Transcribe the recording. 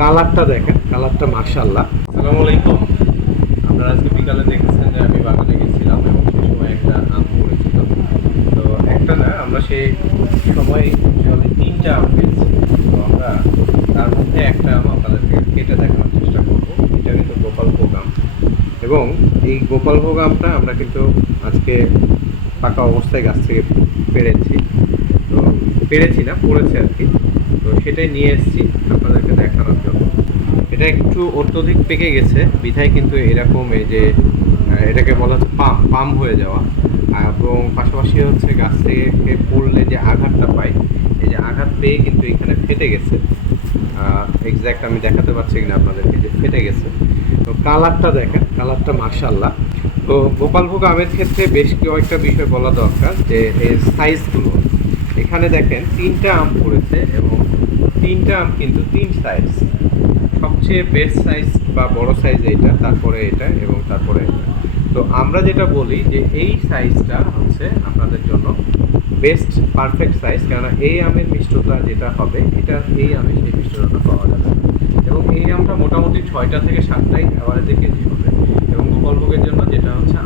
কালারটা দেখেন, কালারটা মাশাআল্লাহ। আসসালামু আলাইকুম। আপনারা আজকে বিকালে দেখেছেন যে আমি বাগানে গেছিলাম এবং সেই সময় একটা আম পড়েছিল। তো একটা না, আমরা সেই সময় অ্যাকচুয়ালি ৩টা আম পেয়েছি। তো আমরা তার মধ্যে একটা আম আপনাদেরকে কেটে দেখানোর চেষ্টা করব। এটা কিন্তু গোপালভোগ আম এবং এই গোপালভোগ আমটা আমরা কিন্তু আজকে পাকা অবস্থায় গাছ থেকে পেড়েছি। তো পেরেছি না, পড়েছে আর কি। তো সেটাই নিয়ে এসেছি আপনাদেরকে দেখানোর জন্য। এটা একটু অত্যধিক পেকে গেছে বিধায় কিন্তু এরকম এই যে এটাকে বলা হচ্ছে পাম হয়ে যাওয়া। এবং পাশাপাশি হচ্ছে গাছ থেকে পড়লে যে আঘাতটা পাই, এই যে আঘাত পেয়ে কিন্তু এখানে ফেটে গেছে। এক্স্যাক্ট আমি দেখাতে পারছি কিনা আপনাদেরকে, যে ফেটে গেছে। তো কালারটা দেখেন, কালারটা মাশাআল্লাহ। তো গোপালভোগ আমের ক্ষেত্রে বেশ কয়েকটা বিষয় বলা দরকার, যে এর সাইজগুলো। এখানে দেখেন 3টা আম পড়েছে এবং 3টা আম কিন্তু 3 সাইজ। সবচেয়ে বেস্ট সাইজ বা বড় সাইজ এইটা, তারপরে এটা এবং তারপরে এটা। তো আমরা যেটা বলি যে এই সাইজটা হচ্ছে আপনাদের জন্য বেস্ট পারফেক্ট সাইজ, কেননা এই আমের মিষ্টতা যেটা হবে, এটা এই আমে সেই মিষ্টতাটা পাওয়া যাবে না। এবং এই আমটা মোটামুটি 6টা থেকে 7টাই অ্যাভারেজে কেজি হবে এবং গোপালভোগের জন্য যেটা হচ্ছে